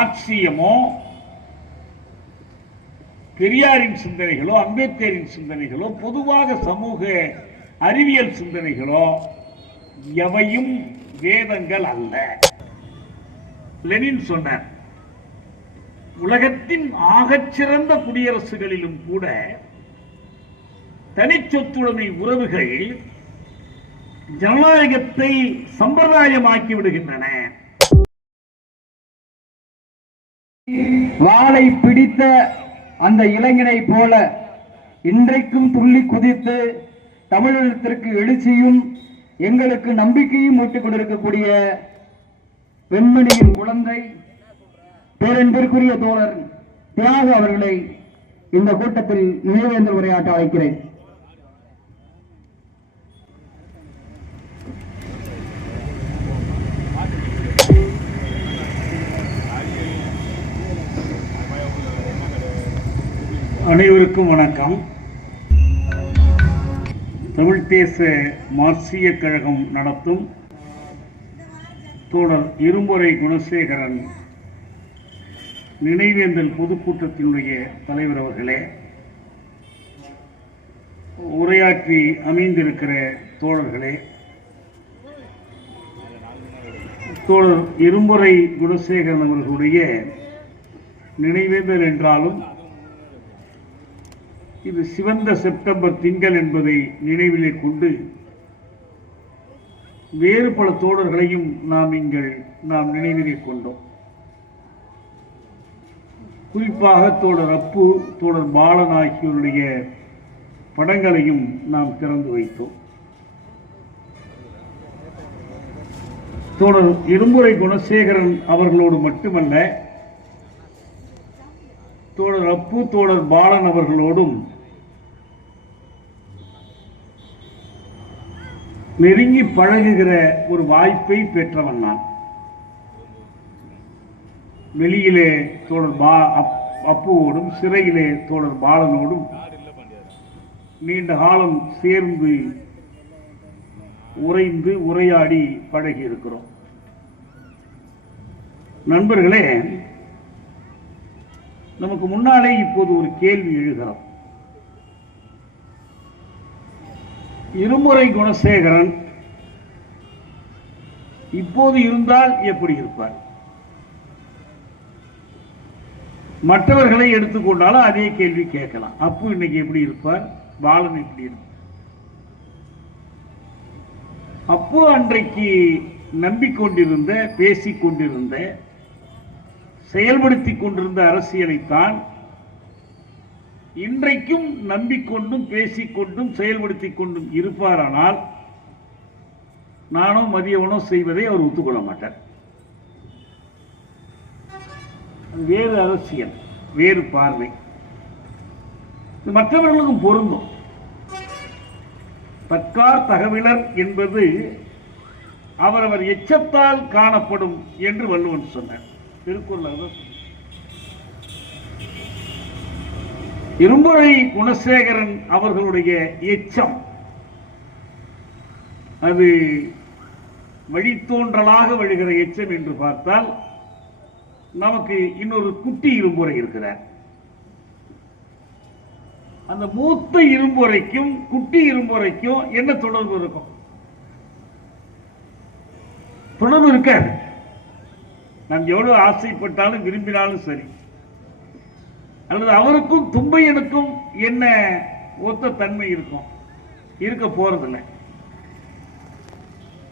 மார்க்சியமோ பெரியாரின் சிந்தனைகளோ அம்பேத்கரின் சிந்தனைகளோ பொதுவாக சமூக அறிவியல் சிந்தனைகளோ எவையும் வேதங்கள் அல்ல. லெனின் சொன்னார் உலகத்தின் ஆகச்சிறந்த குடியரசுகளிலும் கூட தனிச்சொத்துடைமை உறவுகள் ஜனநாயகத்தை சம்பிரதாயமாக்கி விடுகின்றன. வாளை பிடித்த அந்த இளைஞனை போல இன்றைக்கும் துள்ளி குதித்து தமிழகத்திற்கு எழுச்சியும் எங்களுக்கு நம்பிக்கையும் ஊட்டிக் கொண்டிருக்கக்கூடிய பெண்மணியின் குழந்தை பேரன்பிற்குரிய தோழர் தியாகு அவர்களை இந்த கூட்டத்தில் நினைவேந்தல் உரையாற்ற அழைக்கிறேன். அனைவருக்கும் வணக்கம். தமிழ் தேச மார்க்சிய கழகம் நடத்தும் தோழர் இருமுறை குணசேகரன் நினைவேந்தல் பொதுக்கூட்டத்தினுடைய தலைவர் அவர்களே உரையாற்றி அமைந்திருக்கிற தோழர்களே தோழர் இருமுறை குணசேகரன் அவர்களுடைய நினைவேந்தல் என்றாலும் இது சிவந்த செப்டம்பர் திங்கள் என்பதை நினைவிலே கொண்டு வேறு பல தோழர்களையும் நாம் இங்கள் நாம் நினைவிலே கொண்டோம். குறிப்பாக தோழர் அப்பு தோழர் பாலன் ஆகியோருடைய படங்களையும் நாம் திறந்து வைத்தோம். தோழர் இருமுறை குணசேகரன் அவர்களோடு மட்டுமல்ல தோழர் அப்பு தோழர் பாலன் அவர்களோடும் நெருங்கி பழகுகிற ஒரு வாய்ப்பை பெற்றவன் நான். வெளியிலே தோழர் பா அப்- அப்புவோடும் சிறையிலே தோழர் பாலனோடும் நீண்ட காலம் சேர்ந்து உறைந்து உரையாடி பழகி இருக்கிறோம். நண்பர்களே நமக்கு முன்னாலே இப்போது ஒரு கேள்வி எழுகிறோம். இருமுறை குணசேகரன் இப்போது இருந்தால் எப்படி இருப்பார்? மற்றவர்களை எடுத்துக்கொண்டாலும் அதே கேள்வி கேட்கலாம். அப்பு இன்னைக்கு எப்படி இருப்பார்? பாலன் எப்படி இருப்பார்? அப்பு அன்றைக்கு நம்பிக்கொண்டிருந்த பேசிக் கொண்டிருந்த செயல்படுத்தி கொண்டிருந்த அரசியலைத்தான் இன்றைக்கும் நம்பிக்கொண்டும் பேசிக்கொண்டும் செயல்படுத்தி கொண்டும் இருப்பாரானால் நானும் மதிய உணவு செய்வதை அவர் ஒத்துக்கொள்ள மாட்டார். வேறு அரசியல் வேறு பார்வை. இது மற்றவர்களுக்கும் பொருந்தும். தக்கார் தகவலர் என்பது அவரவர் எச்சத்தால் காணப்படும் என்று வள்ளுவன் சொன்னார். திருக்குறள் அதான் இரும்புரை குணசேகரன் அவர்களுடைய எச்சம். அது வழித்தோன்றலாக வழிகிற எச்சம் என்று பார்த்தால் நமக்கு இன்னொரு குட்டி இரும்புரை இருக்கிறார். அந்த மூத்த இரும்புரைக்கும் குட்டி இரும்புரைக்கும் என்ன தொடர்பு இருக்கும்? தொடர்பு இருக்காது. நாம் எவ்வளவு ஆசைப்பட்டாலும் விரும்பினாலும் சரி. அல்லது அவருக்கும் தும்பையனுக்கும் என்ன ஒத்த தன்மை இருக்கும்? இருக்க போறதில்லை.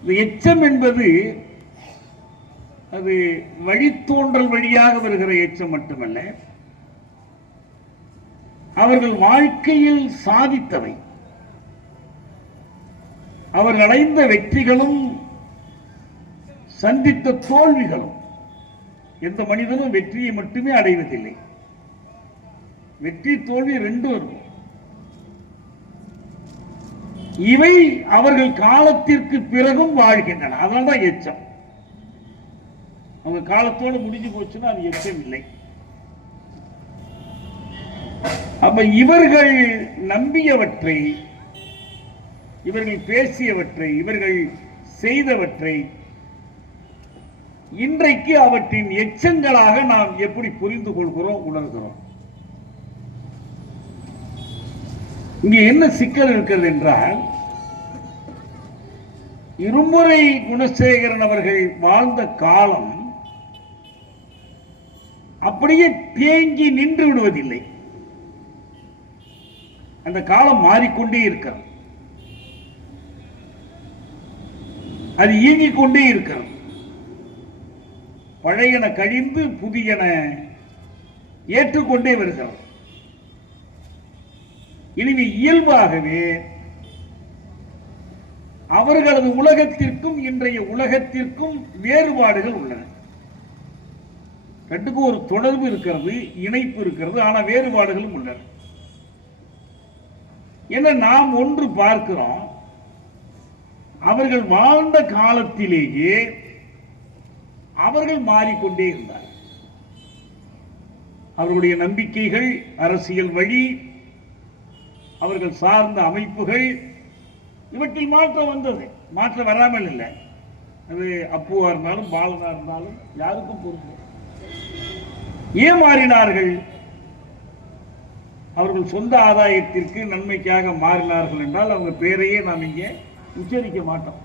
இந்த எச்சம் என்பது அது வழித்தோன்றல் வழியாக வருகிற எச்சம் மட்டுமல்ல அவர்கள் வாழ்க்கையில் சாதித்தவை. அவர்கள் அடைந்த வெற்றிகளும் சந்தித்த தோல்விகளும். எந்த மனிதனும் வெற்றியை மட்டுமே அடைவதில்லை. வெற்றி தோல்வி ரெண்டும் இருக்கும். இவை அவர்கள் காலத்திற்கு பிறகும் வாழ்கின்றன. அதனால்தான் எச்சம். அவங்க காலத்தோடு முடிஞ்சு போச்சுன்னா அது எச்சம் இல்லை. அப்ப இவர்கள் நம்பியவற்றை இவர்கள் பேசியவற்றை இவர்கள் செய்தவற்றை இன்றைக்கு அவற்றின் எச்சங்களாக நாம் எப்படி புரிந்து கொள்கிறோம் உணர்கிறோம்? இங்கே என்ன சிக்கல் இருக்கிறது என்றால் இருமுறை குணசேகரன் அவர்கள் வாழ்ந்த காலம் அப்படியே தேங்கி நின்று விடுவதில்லை. அந்த காலம் மாறிக்கொண்டே இருக்கிறது. அது இயங்கிக் கொண்டே இருக்கிறது. பழையன கழிந்து புதியன ஏற்றுக்கொண்டே வருகிறது. எனவே இயல்பாகவே அவர்களது உலகத்திற்கும் இன்றைய உலகத்திற்கும் வேறுபாடுகள் உள்ளன. ரெண்டுக்கும் ஒரு தொடர்பு இருக்கிறது இணைப்பு இருக்கிறது ஆனா வேறுபாடுகளும் உள்ளன. என நாம் ஒன்று பார்க்கிறோம் அவர்கள் வாழ்ந்த காலத்திலேயே அவர்கள் மாறிக்கொண்டே இருந்தார் அவர்களுடைய நம்பிக்கைகள் அரசியல் வழி அவர்கள் சார்ந்த அமைப்புகள் இவற்றில் மாற்றம் வந்தது. மாற்றம் வராமல் இல்லை. அது அப்புவா இருந்தாலும் பாலனா இருந்தாலும் யாருக்கும் பொறுப்பு. ஏன் மாறினார்கள் அவர்கள் சொந்த ஆதாயத்திற்கு நன்மைக்காக மாறினார்கள் என்றால் அவங்க பேரையே நாம் இங்கே உச்சரிக்க மாட்டோம்.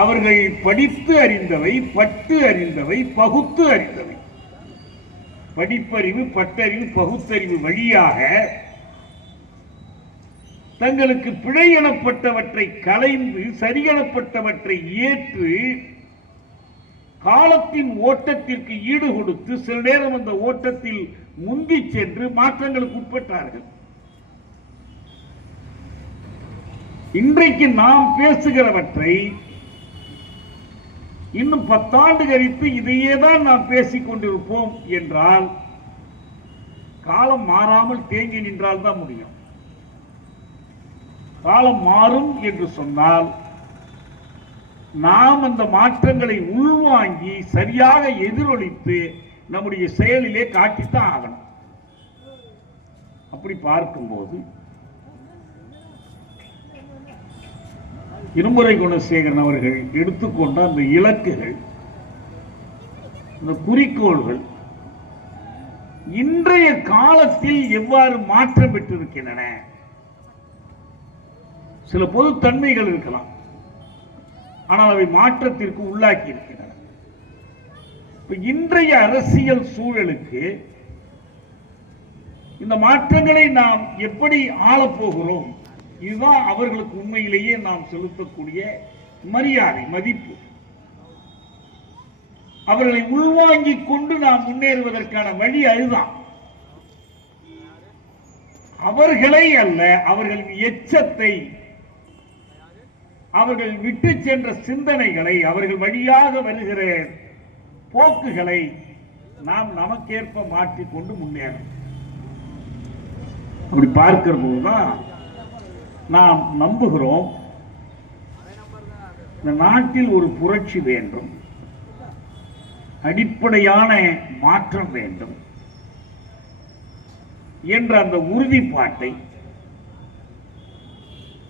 அவர்கள் படித்து அறிந்தவை பட்டு அறிந்தவை பகுத்து அறிந்தவை. படிப்பறிவு பட்டறிவு பகுத்தறிவு வழியாக தங்களுக்கு பிழை எனப்பட்டவற்றை கலைந்து சரியெனப்பட்டவற்றை ஏற்று காலத்தின் ஓட்டத்திற்கு ஈடு கொடுத்து சில நேரம் அந்த ஓட்டத்தில் முந்தி சென்று மாற்றங்களுக்கு உட்பட்டார்கள். இன்றைக்கு நாம் பேசுகிறவற்றை இன்னும் பத்தாண்டு கழித்து இதையே தான் நாம் பேசிக் கொண்டிருப்போம் என்றால் காலம் மாறாமல் தேங்கி நின்றால் தான் முடியும். காலம் மாறும் என்று சொன்னால் நாம் அந்த மாற்றங்களை உள்வாங்கி சரியாக எதிரொலித்து நம்முடைய செயலிலே காட்டித்தான் ஆகணும். அப்படி பார்க்கும்போது இருமுறை குணசேகரன் அவர்கள் எடுத்துக்கொண்ட அந்த இலக்குகள் அந்த குறிக்கோள்கள் இன்றைய காலத்தில் எவ்வாறு மாற்றம் பெற்றிருக்கின்றன? சில பொதுத்தன்மைகள் இருக்கலாம். ஆனால் அவை மாற்றத்திற்கு உள்ளாக்கி இருக்கின்றன. இப்ப இன்றைய அரசியல் சூழலுக்கு இந்த மாற்றங்களை நாம் எப்படி ஆளப்போகிறோம் இதுதான் அவர்களுக்கு உண்மையிலேயே நாம் செலுத்தக்கூடிய மரியாதை மதிப்பு. அவர்களை உள்வாங்கிக் கொண்டு நாம் முன்னேறுவதற்கான வழி அதுதான். அவர்களை அல்ல அவர்களின் எச்சத்தை. அவர்கள் விட்டு சென்ற சிந்தனைகளை அவர்கள் வழியாக வருகிற போக்குகளை நாம் நமக்கேற்ப மாற்றிக்கொண்டு முன்னேறணும். அப்படி பார்க்கிற போதுதான் நாம் நம்புகிறோம் இந்த நாட்டில் ஒரு புரட்சி வேண்டும். அடிப்படையான மாற்றம் வேண்டும். என்ற அந்த உறுதிப்பாட்டை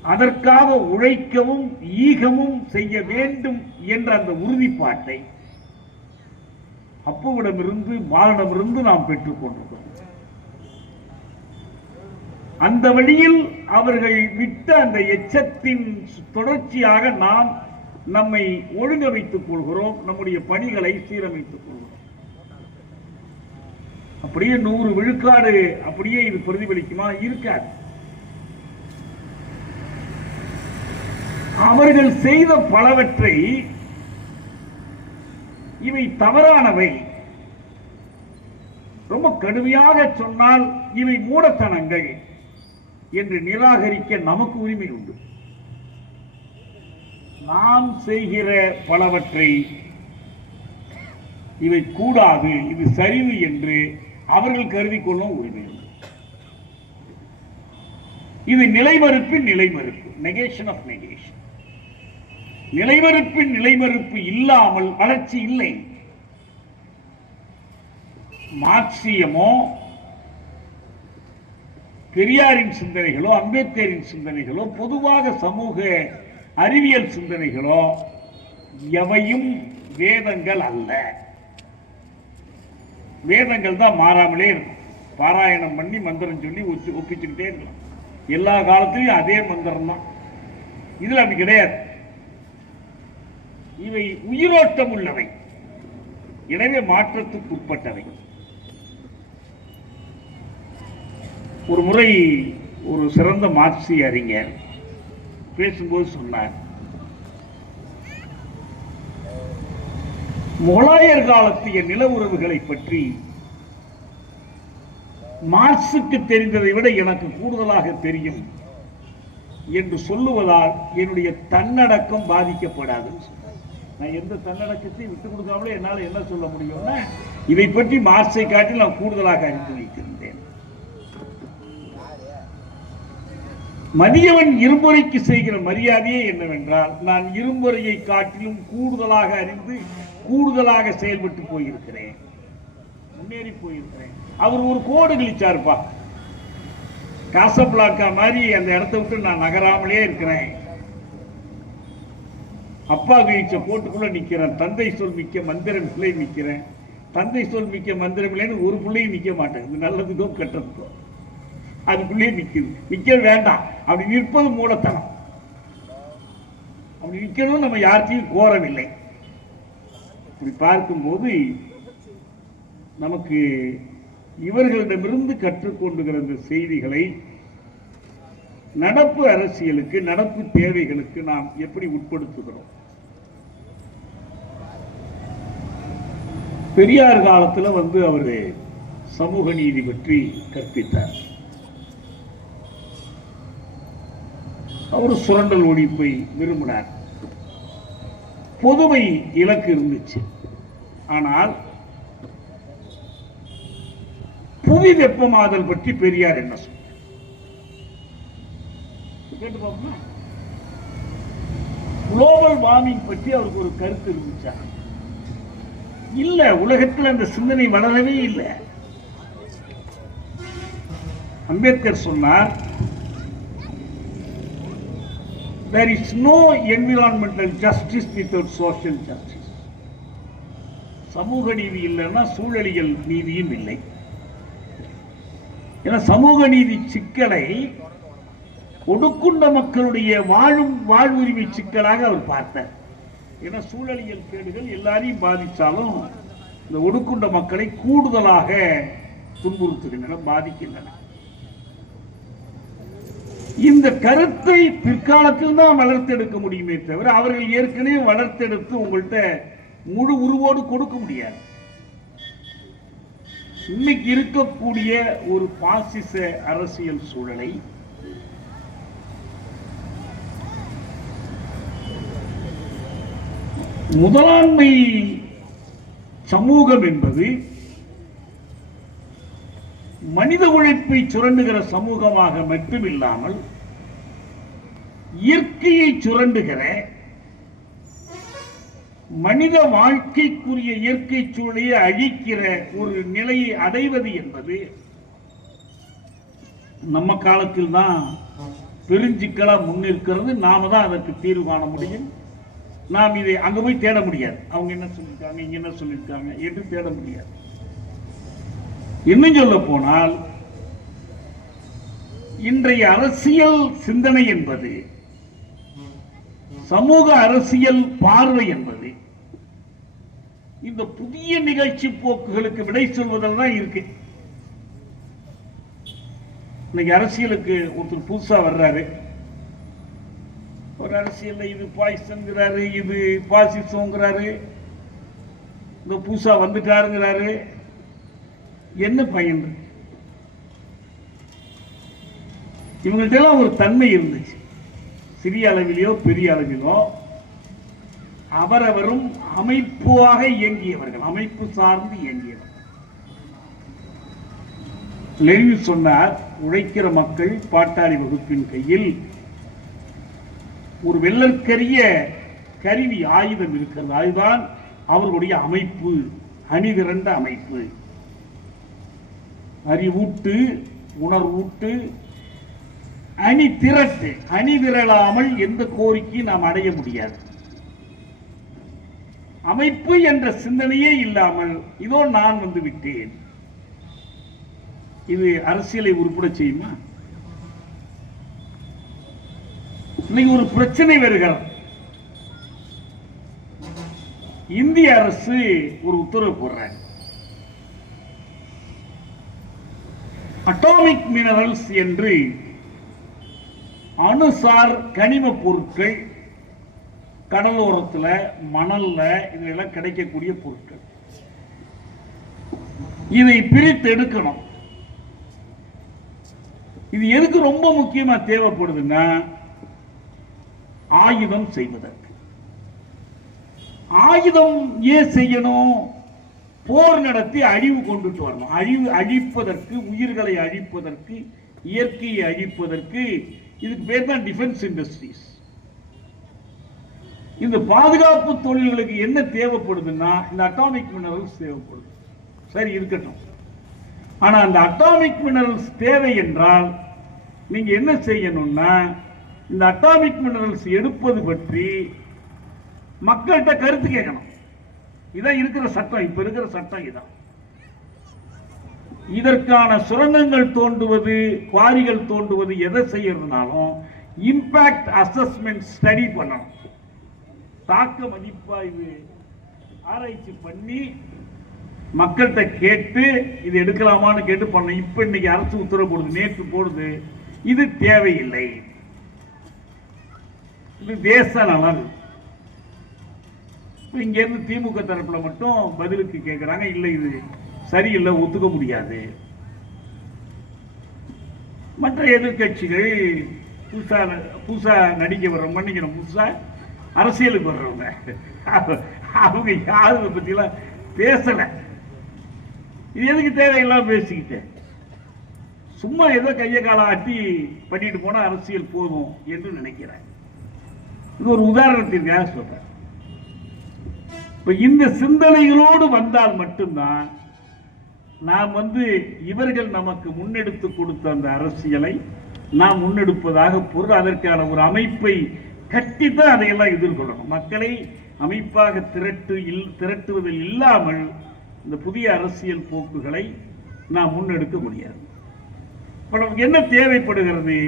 அதற்காக உழைக்கவும் ஈகமும் செய்ய வேண்டும் என்ற அந்த உறுதிப்பாட்டை அப்புவிடமிருந்து பாலனிடமிருந்து நாம் பெற்றுக் கொண்டிருக்கிறோம். அந்த வழியில் அவர்கள் விட்ட அந்த எச்சத்தின் தொடர்ச்சியாக நாம் நம்மை ஒழுங்க வைத்துக் கொள்கிறோம் நம்முடைய பணிகளை சீரமைத்துக் கொள்கிறோம். அப்படியே நூறு விழுக்காடு அப்படியே இது பிரதிபலிக்குமா? இருக்காது. அவர்கள் செய்த பலவற்றை இவை தவறானவை. ரொம்ப கடுமையாக சொன்னால் இவை மூடத்தனங்கள். என்று நிராகரிக்க நமக்கு உரிமை உண்டு நாம் செய்கிற பலவற்றை இவை கூடாது இது சரிவு என்று அவர்கள் கருதி கொள்ளும் உரிமை உண்டு இது நிலைமறுப்பின் நிலைமறுப்பு நெகேஷன் ஆஃப் நெகேஷன் நிலைமறுப்பின் நிலைமறுப்பு இல்லாமல் வளர்ச்சி இல்லை. மார்க்சியமோ பெரியாரின் சிந்தனைகளோ அம்பேத்கரின் சிந்தனைகளோ பொதுவாக சமூக அறிவியல் சிந்தனைகளோ எவையும் வேதங்கள் அல்ல. வேதங்கள் தான் மாறாமலே இருக்கும். பாராயணம் பண்ணி மந்திரம் சொல்லி ஒச்சு ஒப்பிச்சுக்கிட்டே இருக்கலாம். எல்லா காலத்திலையும் அதே மந்திரம் தான். இதில் அப்படி கிடையாது. இவை உயிரோட்டம் உள்ளவை. எனவே மாற்றத்துக்கு உட்பட்டவை ஒரு முறை ஒரு சிறந்த மார்க்சி அறிஞர் பேசும்போது சொன்னார் முகலாயர் காலத்திய நில உறவுகளை பற்றி மார்க்சுக்கு தெரிந்ததை விட எனக்கு கூடுதலாக தெரியும் என்று சொல்லுவதால் என்னுடைய தன்னடக்கம் பாதிக்கப்படாதுன்னு சொன்னார். நான் எந்த தன்னடக்கத்தையும் விட்டுக் கொடுக்காமலே என்னால் என்ன சொல்ல முடியும்னா இதை பற்றி மார்க்சை காட்டி நான் கூடுதலாக அறிந்து வைக்கிறேன் மதியவன் இருமுறைக்கு செய்கிற மரியாதையே என்னவென்றால் நான் இருமுறையை காட்டிலும் கூடுதலாக அறிந்து கூடுதலாக செயல்பட்டு போயிருக்கிறேன். முன்னேறி போயிருக்கிறேன். அவர் ஒரு கோடு கிழிச்சாருப்பா. காசப்ளாக்கா மாதிரி அந்த இடத்த விட்டு நான் நகராமலே இருக்கிறேன். அப்பா வீழ்ச்ச போட்டுக்குள்ள நிற்கிறேன் தந்தை சொல் மிக்க மந்திரம் பிள்ளை நிற்கிறேன் தந்தை சொல் மிக்க மந்திரம் இல்லைன்னு ஒரு பிள்ளையும் நிற்க மாட்டேன். இது நல்லதுக்கோ கெட்டதுக்கோ. அதுக்குள்ளேயே நிற்குது நிற்க வேண்டாம். அப்படி நிற்பது மூலத்தனம் அப்படி நிற்கணும் நம்ம யார்த்தையும் கோரவில்லை. இப்படி பார்க்கும்போது நமக்கு இவர்களிடமிருந்து கற்றுக்கொண்டுகிற இந்த செய்திகளை நடப்பு அரசியலுக்கு நடப்பு தேவைகளுக்கு நாம் எப்படி உட்படுத்துகிறோம்? பெரியார் காலத்துல வந்து அவர் சமூக நீதி பற்றி கற்பித்தார். அவர் சுரண்டல் ஒழிப்பை விரும்பினார் பொதுமை இலக்கு இருந்துச்சு. ஆனால் புவி வெப்பமாதல் பற்றி பெரியார் என்ன சொன்னார்? கேட்டு பார்ப்போமா? குளோபல் வார்மிங் பற்றி அவருக்கு ஒரு கருத்து இருந்துச்சா? இல்ல உலகத்தில் அந்த சிந்தனை வளரவே இல்லை. அம்பேத்கர் சொன்னார் there is no environmental justice without social justice. சமூக நீதி இல்லைன்னா சூழலியல் நீதியும் இல்லை. ஏன்னா சமூக நீதி சிக்கலை ஒடுக்குண்ட மக்களுடைய வாழும் வாழ்வுரிமை சிக்கலாக அவர் பார்த்தார். ஏன்னா சூழலியல் கேடுகள் எல்லாரையும் பாதித்தாலும் இந்த ஒடுக்குண்ட மக்களை கூடுதலாக துன்புறுத்துகின்றன பாதிக்கின்றன. இந்த கருத்தை பிற்காலத்தில் தான் வளர்த்தெடுக்க முடியுமே தவிர அவர்கள் ஏற்கனவே வளர்த்தெடுத்து உங்கள்கிட்ட முழு உருவோடு கொடுக்க முடியாது. இன்னைக்கு இருக்கக்கூடிய ஒரு பாசிச அரசியல் சூழலை முதலாண்மை சமூகம் என்பது மனித உழைப்பை சுரண்டுகிற சமூகமாக மட்டுமில்லாமல் இயற்கையை சுரண்டுகிற மனித வாழ்க்கைக்குரிய இயற்கை சூழலை அழிக்கிற ஒரு நிலையை அடைவது என்பது நம்ம காலத்தில் தான் பெருஞ்சிக்கலா முன்னிருக்கிறது நாம தான் அதற்கு தீர்வு காண முடியும். நாம் இதை அங்க போய் தேட முடியாது. அவங்க என்ன சொல்லியிருக்காங்க இங்கே என்ன சொல்லியிருக்காங்க என்று தேட முடியாது. இன்னும் சொல்ல போனால் இன்றைய அரசியல் சிந்தனை என்பது சமூக அரசியல் பார்வை என்பது இந்த புதிய நிகழ்ச்சி போக்குகளுக்கு விடை சொல்வதில் தான் இருக்கு. இன்னைக்கு அரசியலுக்கு ஒருத்தர் புதுசா வர்றாரு. ஒரு அரசியல்ல இது பாய்சன்கிறாரு இது பாசிசங்கிறாரு இந்த புதுசா வந்துட்டாருங்கிறாரு. என்ன பயன்? இவங்கள்ட்ட எல்லாம் ஒரு தன்மை இருந்துச்சு. சிறிய அளவிலோ பெரிய அளவிலோ அவரவரும் அமைப்பாக இயங்கியவர்கள் அமைப்பு சார்ந்து இயங்கியவர்கள் லெனின் சொன்னார் உழைக்கிற மக்கள் பாட்டாளி வகுப்பின் கையில் ஒரு வெள்ளற்கரிய கருவி ஆயுதம் இருக்கிறது அதுதான் அவர்களுடைய அமைப்பு அணிதிரண்ட அமைப்பு. அறிவூட்டு உணர்வூட்டு அணி திரட்டு. அணி திரளாமல் எந்த கோரிக்கையும் நாம் அடைய முடியாது. அமைப்பு என்ற சிந்தனையே இல்லாமல் இதோ நான் வந்து விட்டேன். இது அரசியலை உருப்பட செய்யுமா? இன்னைக்கு ஒரு பிரச்சனை வருகிறது. இந்திய அரசு ஒரு உத்தரவு போடுறாங்க. அட்டாமிக் மினரல்ஸ் என்று அணுசார் கனிம பொருட்கள் கடலோரத்தில் மணல்ல இதெல்லாம் கிடைக்கக்கூடிய பொருட்கள். இதை பிரித்து எடுக்கணும். இது எதுக்கு ரொம்ப முக்கியமா தேவைப்படுதுன்னா ஆயுதம் செய்வதற்கு. ஆயுதம் ஏன் செய்யணும்? போர் நடத்தி அழிவு கொண்டுட்டு வரணும். அழிவு அழிப்பதற்கு உயிர்களை அழிப்பதற்கு இயற்கையை அழிப்பதற்கு இதுக்கு பேர் தான் டிஃபென்ஸ் இண்டஸ்ட்ரீஸ் இந்த பாதுகாப்பு தொழில்களுக்கு என்ன தேவைப்படுதுன்னா இந்த அட்டாமிக் மினரல்ஸ் தேவைப்படுது. சரி இருக்கட்டும். ஆனால் அந்த அட்டாமிக் மினரல்ஸ் தேவை என்றால் நீங்கள் என்ன செய்யணும்னா இந்த அட்டாமிக் மினரல்ஸ் எடுப்பது பற்றி மக்கள்கிட்ட கருத்து கேட்கணும். இதான் இருக்கிற சட்டம் இப்ப இருக்கிற சட்டம் இதான். இதற்கான சுரங்கங்கள் தோண்டுவது குவாரிகள் தோண்டுவது எதை செய்யறதுனாலும் இம்பாக்ட் அசஸ்மெண்ட் ஸ்டடி பண்ணணும். தாக்க மதிப்பாய்வு ஆராய்ச்சி பண்ணி மக்கள்கிட்ட கேட்டு இது எடுக்கலாமான்னு கேட்டு பண்ண இப்ப இன்னைக்கு அரசு உத்தரவு போடுது நேற்று போடுது. இது தேவையில்லை. இது தேச நலன் இங்கேருந்து திமுக தரப்புல மட்டும் பதிலுக்கு கேட்குறாங்க இல்லை இது சரியில்லை ஒத்துக்க முடியாது. மற்ற எதிர்க்கட்சிகள் புதுசா புதுசா நடிக்க வர்றவங்க மன்னிக்கணும் புதுசா அரசியலுக்கு வர்றவங்க. அவங்க யாரும் இதை பத்திலாம் பேசல. இது எதுக்கு தேவையில்லாம பேசிக்கிட்டேன் சும்மா ஏதோ கையை காலை ஆட்டி பண்ணிட்டு போனா அரசியல் போதும் என்று நினைக்கிறேன். இது ஒரு உதாரணத்திற்காக சொல்றேன். இப்போ இந்த சிந்தனைகளோடு வந்தால் மட்டும்தான் நாம் வந்து இவர்கள் நமக்கு முன்னெடுத்து கொடுத்த அந்த அரசியலை நாம் முன்னெடுப்பதாக பொருள். அதற்கான ஒரு அமைப்பை கட்டித்தான் அதையெல்லாம் எதிர்கொள்ளணும். மக்களை அமைப்பாக திரட்டு இல் திரட்டுவதில் இல்லாமல் இந்த புதிய அரசியல் போக்குகளை நாம் முன்னெடுக்க முடியாது. இப்போ நமக்கு என்ன தேவைப்படுகிறது?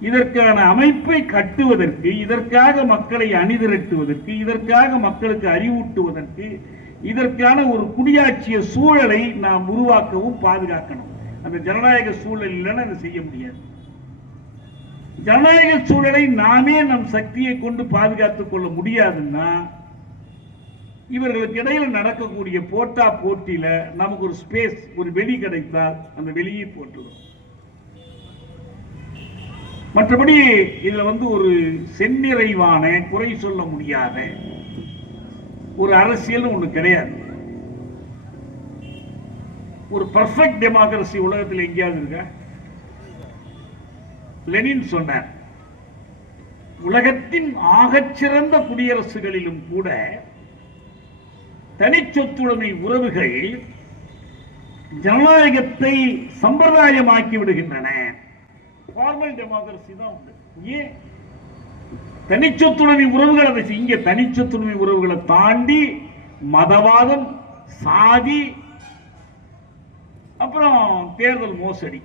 இதற்கான அமைப்பை கட்டுவதற்கு இதற்காக மக்களை அணிதிரட்டுவதற்கு இதற்காக மக்களுக்கு அறிவூட்டுவதற்கு இதற்கான ஒரு குடியாட்சிய சூழலை நாம் உருவாக்கவும் பாதுகாக்கணும். அந்த ஜனநாயக சூழல் இல்லைன்னா அதை செய்ய முடியாது. ஜனநாயக சூழலை நாமே நம் சக்தியை கொண்டு பாதுகாத்துக் கொள்ள முடியாதுன்னா இவர்களுக்கு இடையில நடக்கக்கூடிய போட்டா போட்டியில நமக்கு ஒரு ஸ்பேஸ் ஒரு வெளி கிடைத்தால் அந்த வெளியே போட்டுடும் மற்றபடி இதில் வந்து ஒரு செந்நிறைவான குறை சொல்ல முடியாத ஒரு அரசியல் ஒன்று கிடையாது. ஒரு பர்ஃபெக்ட் டெமோக்ரஸி உலகத்தில் எங்கேயாவது இருக்கா? லெனின் சொன்னார். உலகத்தின் ஆகச்சிறந்த குடியரசுகளிலும் கூட தனிச்சொத்துடைமை உறவுகள் ஜனநாயகத்தை சம்பிரதாயமாக்கி விடுகின்றன. ஃபார்மல் டெமோக்ரஸி தான் உண்டு. ஏன்? தனிச்சொத்துடைமை உறவுகளை வச்சு செய்ய. இங்க உறவுகளை தாண்டி மதவாதம் சாதி அப்புறம் தேர்தல் மோசடி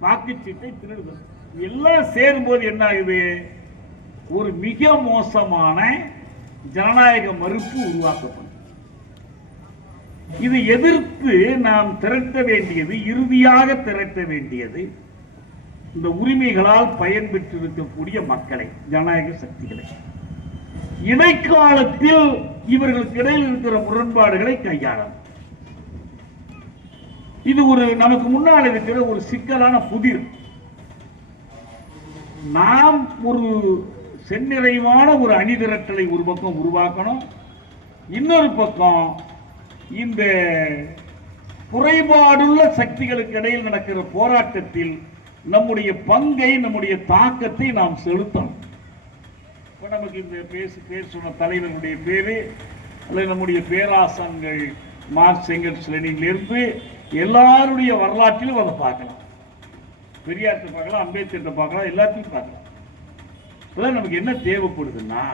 வாக்குச்சீட்டை திருடுதல் எல்லாம் சேரும்போது என்ன ஆகுது ஒரு மிக மோசமான ஜனநாயக மறுப்பு உருவாக்கப்படும். இது எதிர்த்து நாம் திரட்ட வேண்டியது இறுதியாக திரட்ட வேண்டியது இந்த உரிமைகளால் பயன் பெற்றிருக்கக்கூடிய மக்களை ஜனநாயக சக்திகளை. இடைக்காலத்தில் இவர்களுக்கு இடையில் இருக்கிற முரண்பாடுகளை கையாளணும் இது ஒரு நமக்கு முன்னால் இருக்கிற ஒரு சிக்கலான புதிர். நாம் ஒரு செந்நிறைவான ஒரு அணிதிரட்டலை ஒரு பக்கம் உருவாக்கணும் இன்னொரு பக்கம் இந்த குறைபாடுள்ள சக்திகளுக்கு இடையில் நடக்கிற போராட்டத்தில் நம்முடைய பங்கை நம்முடைய தாக்கத்தை நாம் செலுத்தணும். இப்போ நமக்கு இந்த பேசு பேர் சொன்ன தலைவருடைய பேர் அல்லது நம்முடைய பேராசங்கள் மார்க் எங்கல்ஸ் லெனின்லேருந்து எல்லாருடைய வரலாற்றிலும் அதை பார்க்கலாம். பெரியார்கிட்ட பார்க்கலாம் அம்பேத்கர்கிட்ட பார்க்கலாம் எல்லாத்தையும் பார்க்கலாம். இப்பதான் நமக்கு என்ன தேவைப்படுதுன்னா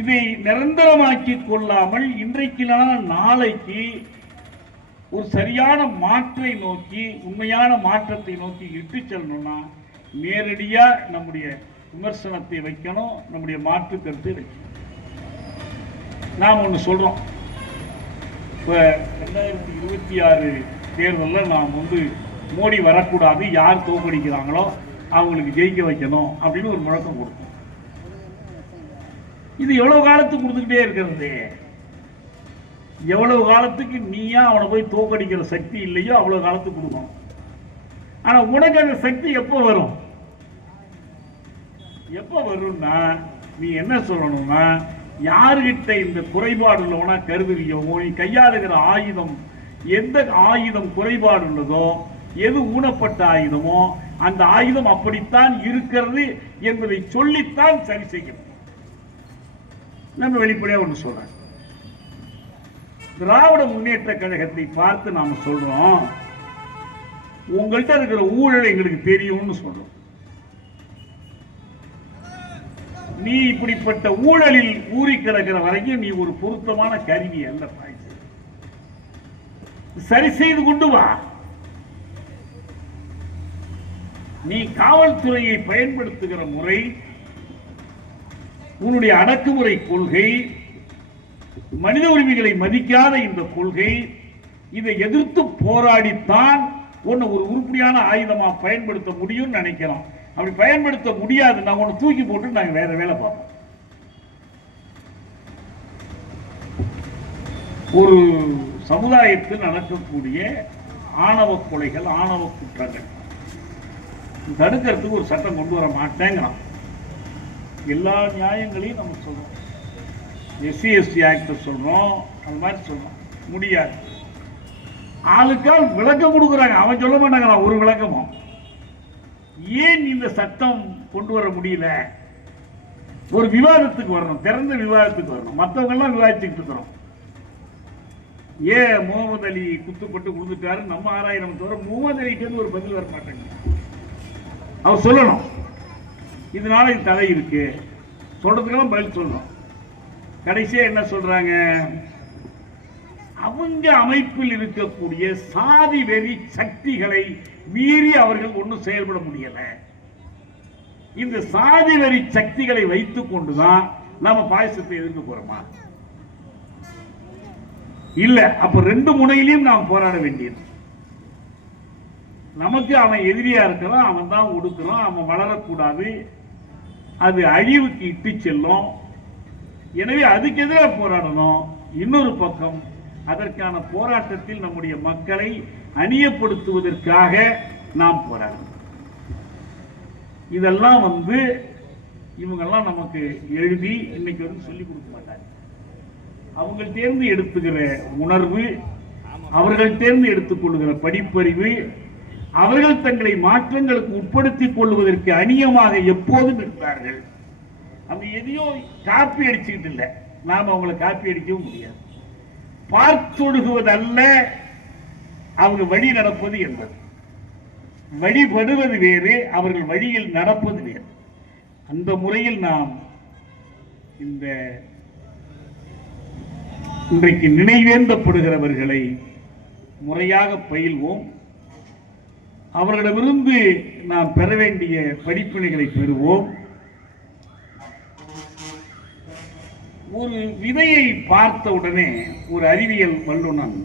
இதை நிரந்தரமாக்கி கொள்ளாமல் இன்றைக்கு நாளைக்கு ஒரு சரியான மாற்றை நோக்கி உண்மையான மாற்றத்தை நோக்கி இட்டு செல்லணும்னா நேரடியாக நம்முடைய விமர்சனத்தை வைக்கணும் நம்முடைய மாற்று கருத்தை வைக்கணும். நாம் ஒன்று சொல்கிறோம் இப்போ ரெண்டாயிரத்தி இருபத்தி ஆறு தேர்தலில் நாம் வந்து மோடி வரக்கூடாது யார் தோக்கடிக்கிறாங்களோ அவங்களுக்கு ஜெயிக்க வைக்கணும் அப்படின்னு ஒரு முழக்கம் கொடுத்தோம். இது எவ்வளோ காலத்துக்கு கொடுத்துக்கிட்டே இருக்கிறது? எவ்வளவு காலத்துக்கு நீயா அவனை போய் தோக்கடிக்கிற சக்தி இல்லையோ அவ்வளவு காலத்துக்கு கொடுக்கணும் ஆனா உனக்கு அந்த சக்தி எப்போ வரும்? எப்போ வரும்னா நீ என்ன சொல்லணும்னா யாருகிட்ட இந்த குறைபாடு உள்ளவனா கருதுறியோ நீ கையாளுகிற ஆயுதம் எந்த ஆயுதம் குறைபாடு உள்ளதோ எது ஊனப்பட்ட ஆயுதமோ அந்த ஆயுதம் அப்படித்தான் இருக்கிறது என்பதை சொல்லித்தான் சரி செய்யணும். நம்ம வெளிப்படையா ஒன்று சொல்றேன். திராவிட முன்னேற்ற கழகத்தை பார்த்து நாம சொல்றோம். உங்கள்கிட்ட இருக்கிற ஊழல் எங்களுக்கு தெரியும்னு சொல்றோம். நீ இப்படிப்பட்ட ஊழலில் ஊறி கிடக்கிற வரைக்கும் நீ ஒரு பொருத்தமான கருவி அல்ல சரி செய்து கொண்டு வா. நீ காவல்துறையை பயன்படுத்துகிற முறை உன்னுடைய அடக்குமுறை கொள்கை மனித உரிமைகளை மதிக்காத இந்த கொள்கை இதை எதிர்த்து போராடித்தான் ஒன்று ஒரு உருப்படியான ஆயுதமா பயன்படுத்த முடியும்னு நினைக்கிறோம். அப்படி பயன்படுத்த முடியாது நான் ஒன்று தூக்கி போட்டு நாங்க வேற வேலை பார்ப்போம். ஒரு சமுதாயத்தில் நடக்கக்கூடிய ஆணவ கொலைகள் ஆணவ குற்றங்கள். தடுக்கிறதுக்கு ஒரு சட்டம் கொண்டு வர மாட்டேங்கிறான். எல்லா நியாயங்களையும் நம்ம சொல்றோம் எஸ்சி எஸ்டி ஆக்ட சொல்றோம் அது மாதிரி சொல்கிறோம் முடியாது. ஆளுக்கால் விளக்கம் கொடுக்குறாங்க. அவன் சொல்ல மாட்டாங்கிறான் ஒரு விளக்கமும் ஏன் இந்த சட்டம் கொண்டு வர முடியல? ஒரு விவாதத்துக்கு வரணும் திறந்த விவாதத்துக்கு வரணும். மற்றவங்கெல்லாம் விவாதிச்சுக்கிட்டு இருக்கிறோம். ஏன் முகமது அலி குத்துப்பட்டு கொடுத்துட்டாரு நம்ம ஆறாயிரம் தவிர முகமது அலிக்கு ஒரு பதில் வர மாட்டேங்க அவர் சொல்லணும். இதனால இது தடை இருக்கு. சொல்றதுக்கெல்லாம் பதில் சொல்லணும். கடைசியாக என்ன சொல்றாங்க? அவங்க அமைப்பில் இருக்கக்கூடிய சாதி வெறி சக்திகளை மீறி அவர்கள் ஒன்றும் செயல்பட முடியல. இந்த சாதி வெறி சக்திகளை வைத்துக் கொண்டுதான் நாம பாயசத்தை எதிர்க்க போறோமா? இல்ல அப்ப ரெண்டு முனையிலையும் நாம் போராட வேண்டியது. நமக்கு அவன் எதிரியா இருக்கிறான் அவன் தான் ஒடுக்கிறான் அவன் வளரக்கூடாது. அது அழிவுக்கு இட்டு செல்லும். எனவே அதுக்கு எதிராக போராடணும். இன்னொரு பக்கம் அதற்கான போராட்டத்தில் நம்முடைய மக்களை அணியப்படுத்துவதற்காக நாம் போராடணும். இதெல்லாம் வந்து இவங்கெல்லாம் நமக்கு எழுதி இன்னைக்கு வந்து சொல்லிக் கொடுக்க மாட்டாங்க. அவங்கள் தேர்ந்து எடுத்துக்கிற உணர்வு அவர்கள் தேர்ந்து எடுத்துக்கொள்கிற படிப்பறிவு அவர்கள் தங்களை மாற்றங்களுக்கு உட்படுத்திக் கொள்வதற்கு அந்நியமாக எப்போதும் இருக்கிறார்கள் அவங்க எதையோ காப்பி அடிச்சுக்கிட்டு இல்லை. நாம் அவங்களை காப்பி அடிக்கவும் முடியாது. பார்த்தொடுகுவதல்ல அவங்க வழி நடப்பது என்பது. வழிபடுவது வேறு அவர்கள் வழியில் நடப்பது வேறு. அந்த முறையில் நாம் இந்த இன்றைக்கு நினைவேந்தப்படுகிறவர்களை முறையாக பயில்வோம். அவர்களிடமிருந்து நாம் பெற வேண்டிய படிப்பினைகளை பெறுவோம். ஒரு விதையை பார்த்த உடனே ஒரு அறிவியல் வல்லுநன்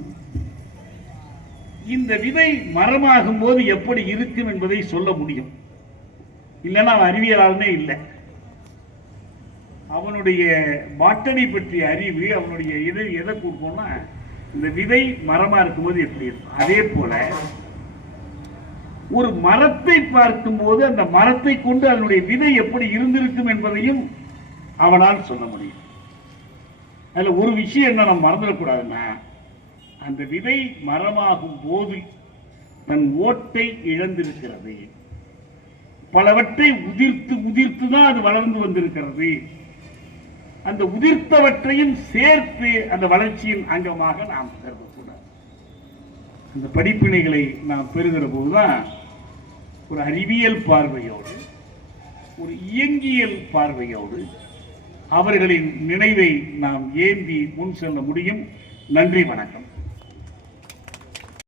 இந்த விதை மரமாகும் போது எப்படி இருக்கும் என்பதை சொல்ல முடியும். இல்லைன்னா அவன் அறிவியலாளனே இல்லை. அவனுடைய பாட்டனை பற்றிய அறிவு அவனுடைய இது எதை கொடுக்கும்னா இந்த விதை மரமாக இருக்கும்போது எப்படி இருக்கும்? அதே போல ஒரு மரத்தை பார்க்கும்போது அந்த மரத்தை கொண்டு அதனுடைய விதை எப்படி இருந்திருக்கும் என்பதையும் அவனால் சொல்ல முடியும். அதில் ஒரு விஷயம் என்ன நம்ம மறந்துடக்கூடாதுன்னா அந்த விதை மரமாகும் போது தன் ஓட்டை இழந்திருக்கிறது. பலவற்றை உதிர்த்து உதிர்த்து தான் அது வளர்ந்து வந்திருக்கிறது. அந்த உதிர்த்தவற்றையும் சேர்த்து அந்த வளர்ச்சியின் அங்கமாக நாம் கருதக்கூடாது. அந்த படிப்பினைகளை நாம் பெறுகிற போதுதான் ஒரு அறிவியல் பார்வையோடு ஒரு இயங்கியல் பார்வையோடு அவர்களின் நினைவை நாம் ஏந்தி முன் செல்ல முடியும். நன்றி வணக்கம்.